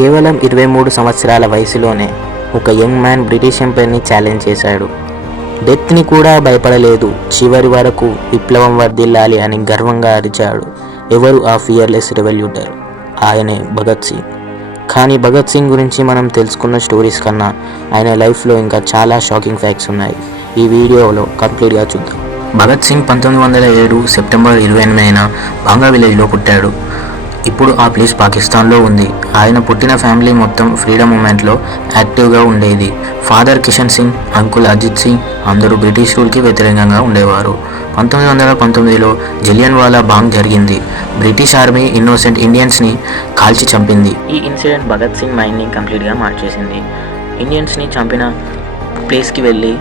కేవలం 23 సంవత్సరాల వయసులోనే ఒక యంగ్ మ్యాన్ బ్రిటిష్ ఎంపైర్ని ఛాలెంజ్ చేశాడు. డెత్ని కూడా భయపడలేదు. చివరి వరకు విప్లవం వర్ధిల్లాలి అని గర్వంగా అరిచాడు. ఎవరు ఆ ఫియర్లెస్ రెవల్యూటర్? ఆయనే భగత్ సింగ్. కానీ భగత్ సింగ్ గురించి మనం తెలుసుకున్న స్టోరీస్ కన్నా ఆయన లైఫ్లో ఇంకా చాలా షాకింగ్ ఫ్యాక్ట్స్ ఉన్నాయి. ఈ వీడియోలో కంప్లీట్గా చూద్దాం. భగత్ సింగ్ 1907 సెప్టెంబర్ 28న బాంగా విలేజ్లో పుట్టాడు. ఇప్పుడు ఆ ప్లేస్ పాకిస్తాన్లో ఉంది. ఆయన పుట్టిన ఫ్యామిలీ మొత్తం ఫ్రీడమ్ మూమెంట్లో యాక్టివ్గా ఉండేది. ఫాదర్ కిషన్ సింగ్, అంకుల్ అజిత్ సింగ్ అందరూ బ్రిటిష్ రూల్కి వ్యతిరేకంగా ఉండేవారు. 1919లో జలియన్వాలా బాగ్ జరిగింది. బ్రిటిష్ ఆర్మీ ఇన్నోసెంట్ ఇండియన్స్ని కాల్చి చంపింది. ఈ ఇన్సిడెంట్ భగత్ సింగ్ మైండ్ని కంప్లీట్గా మార్చేసింది. ఇండియన్స్ని చంపిన ప్లేస్కి వెళ్ళి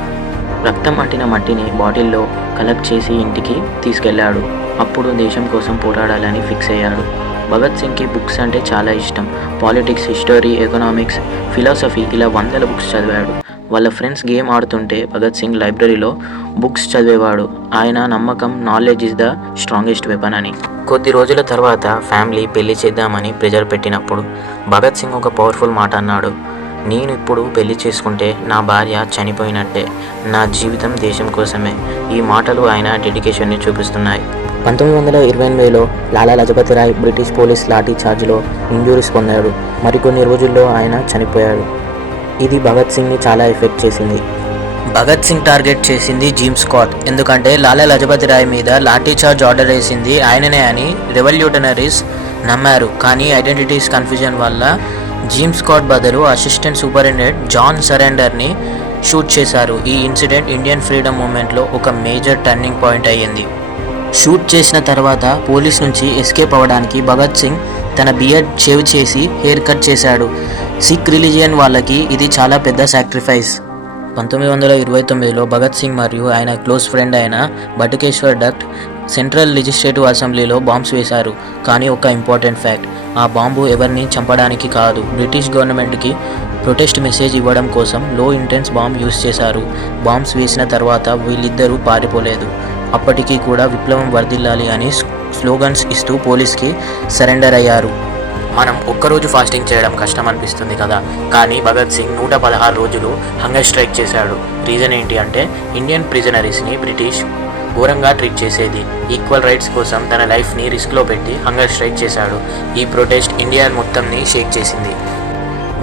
రక్తం అంటిన మట్టిని బాటిల్లో కలెక్ట్ చేసి ఇంటికి తీసుకెళ్లాడు. అప్పుడు దేశం కోసం పోరాడాలని ఫిక్స్ అయ్యాడు. భగత్ సింగ్కి బుక్స్ అంటే చాలా ఇష్టం. పాలిటిక్స్, హిస్టరీ, ఎకనామిక్స్, ఫిలాసఫీ ఇలా 100 బుక్స్ చదివాడు. వాళ్ళ ఫ్రెండ్స్ గేమ్ ఆడుతుంటే భగత్ సింగ్ లైబ్రరీలో బుక్స్ చదివేవాడు. ఆయన నమ్మకం knowledge is the strongest weapon అని. కొద్ది రోజుల తర్వాత ఫ్యామిలీ పెళ్లి చేద్దామని ప్రెజర్ పెట్టినప్పుడు భగత్ సింగ్ ఒక పవర్ఫుల్ మాట అన్నాడు. నేను ఇప్పుడు పెళ్లి చేసుకుంటే నా భార్య చనిపోయినట్టే. నా జీవితం దేశం కోసమే. ఈ మాటలు ఆయన డెడికేషన్ని చూపిస్తున్నాయి. 1928లో లాలా లజపతి రాయ్ బ్రిటిష్ పోలీస్ లాఠీ చార్జ్లో ఇంజూరీస్ పొందాడు. మరికొన్ని రోజుల్లో ఆయన చనిపోయాడు. ఇది భగత్ సింగ్ని చాలా ఎఫెక్ట్ చేసింది. భగత్ సింగ్ టార్గెట్ చేసింది జిమ్ స్కాట్. ఎందుకంటే లాలా లజపతి రాయ్ మీద లాఠీ చార్జ్ ఆర్డర్ వేసింది ఆయననే అని రెవల్యూటనరీస్ నమ్మారు. కానీ ఐడెంటిటీస్ కన్ఫ్యూజన్ వల్ల జిమ్ స్కాట్ బదులు అసిస్టెంట్ సూపరింటెండెంట్ జాన్ సరెండర్ని షూట్ చేశారు. ఈ ఇన్సిడెంట్ ఇండియన్ ఫ్రీడమ్ మూమెంట్లో ఒక మేజర్ టర్నింగ్ పాయింట్ అయ్యింది. షూట్ చేసిన తర్వాత పోలీస్ నుంచి ఎస్కేప్ అవ్వడానికి భగత్ సింగ్ తన బియర్డ్ షేవ్ చేసి హెయిర్ కట్ చేశాడు. సిక్ రిలీజియన్ వాళ్ళకి ఇది చాలా పెద్ద సాక్రిఫైస్. 1929లో భగత్ సింగ్ మరియు ఆయన క్లోజ్ ఫ్రెండ్ అయిన బటుకేశ్వర్ దత్ సెంట్రల్ లెజిస్లేటివ్ అసెంబ్లీలో బాంబ్స్ వేశారు. కానీ ఒక ఇంపార్టెంట్ ఫ్యాక్ట్, ఆ బాంబు ఎవరిని చంపడానికి కాదు, బ్రిటిష్ గవర్నమెంట్కి ప్రొటెస్ట్ మెసేజ్ ఇవ్వడం కోసం లో ఇంటెన్స్ బాంబ్ యూజ్ చేశారు. బాంబ్స్ వేసిన తర్వాత వీళ్ళిద్దరూ పారిపోలేదు. అప్పటికీ కూడా విప్లవం వర్ధిల్లాలి అని స్లోగన్స్ ఇస్తూ పోలీస్కి సరెండర్ అయ్యారు. మనం ఒక్కరోజు ఫాస్టింగ్ చేయడం కష్టం అనిపిస్తుంది కదా, కానీ భగత్ సింగ్ 116 రోజులు హంగర్ స్ట్రైక్ చేశాడు. రీజన్ ఏంటి అంటే ఇండియన్ ప్రిజనరీస్ని బ్రిటిష్ ఘోరంగా ట్రీట్ చేసేది. ఈక్వల్ రైట్స్ కోసం తన లైఫ్ని రిస్క్లో పెట్టి హంగర్ స్ట్రైక్ చేశాడు. ఈ ప్రొటెస్ట్ ఇండియా మొత్తంని షేక్ చేసింది.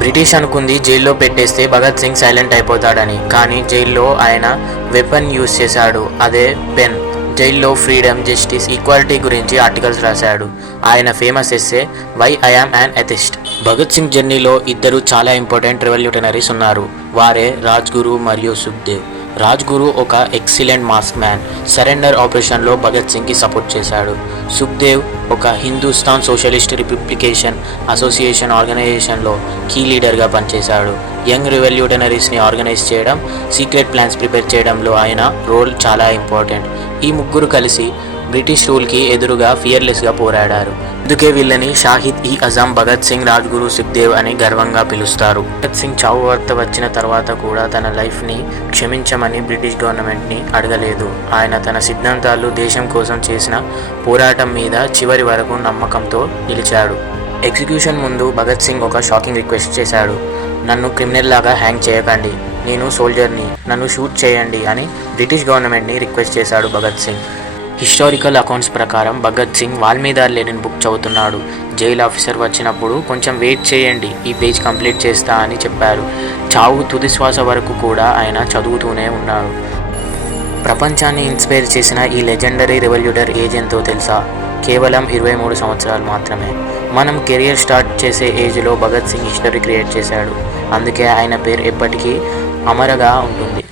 బ్రిటిష్ అనుకుంది జైల్లో పెట్టేస్తే భగత్ సింగ్ సైలెంట్ అయిపోతాడని. కానీ జైల్లో ఆయన వెపన్ యూజ్ చేశాడు, అదే పెన్. జైల్లో ఫ్రీడమ్, జస్టిస్, ఈక్వాలిటీ గురించి ఆర్టికల్స్ రాశాడు. ఆయన famous essay why I am an atheist. Bhagat Singh జర్నీలో ఇద్దరు చాలా ఇంపార్టెంట్ రెవల్యూటనరీస్ ఉన్నారు. వారే రాజ్గురు మరియు సుఖ్దేవ్. రాజ్గురు ఒక ఎక్సలెంట్ మాస్క్ మ్యాన్. సరెండర్ ఆపరేషన్లో భగత్ సింగ్కి సపోర్ట్ చేశాడు. సుఖ్దేవ్ ఒక హిందుస్థాన్ సోషలిస్ట్ రిపబ్లికేషన్ అసోసియేషన్ ఆర్గనైజేషన్లో కీ లీడర్గా పనిచేశాడు. యంగ్ రెవల్యూటనరీస్ని ఆర్గనైజ్ చేయడం, సీక్రెట్ ప్లాన్స్ ప్రిపేర్ చేయడంలో ఆయన రోల్ చాలా ఇంపార్టెంట్. ఈ ముగ్గురు కలిసి బ్రిటిష్ రూల్కి ఎదురుగా ఫియర్లెస్గా పోరాడారు. అందుకే వీళ్ళని షాహిద్ ఈ అజాం భగత్ సింగ్, రాజ్గురు, సుఖ్దేవ్ అని గర్వంగా పిలుస్తారు. భగత్ సింగ్ చావు వార్త వచ్చిన తర్వాత కూడా తన లైఫ్ని క్షమించమని బ్రిటిష్ గవర్నమెంట్ని అడగలేదు. ఆయన తన సిద్ధాంతాలు, దేశం కోసం చేసిన పోరాటం మీద చివరి వరకు నమ్మకంతో నిలిచాడు. ఎగ్జిక్యూషన్ ముందు భగత్ సింగ్ ఒక షాకింగ్ రిక్వెస్ట్ చేశాడు. నన్ను క్రిమినల్ లాగా హ్యాంగ్ చేయకండి, నేను సోల్జర్ని, నన్ను షూట్ చేయండి అని బ్రిటిష్ గవర్నమెంట్ని రిక్వెస్ట్ చేశాడు భగత్ సింగ్. హిస్టారికల్ అకౌంట్స్ ప్రకారం భగత్ సింగ్ వాల్మీదార్ లెనిన్ బుక్ చదువుతున్నాడు. జైలు ఆఫీసర్ వచ్చినప్పుడు కొంచెం వెయిట్ చేయండి, ఈ పేజ్ కంప్లీట్ చేస్తా అని చెప్పారు. చావు తుది శ్వాస వరకు కూడా ఆయన చదువుతూనే ఉన్నారు. ప్రపంచాన్ని ఇన్స్పైర్ చేసిన ఈ లెజెండరీ రెవల్యూటర్ ఏజ్ ఎంతో తెలుసా? కేవలం 23 సంవత్సరాలు మాత్రమే. మనం కెరియర్ స్టార్ట్ చేసే ఏజ్లో భగత్ సింగ్ హిస్టరీ క్రియేట్ చేశాడు. అందుకే ఆయన పేరు ఎప్పటికీ అమరగా ఉంటుంది.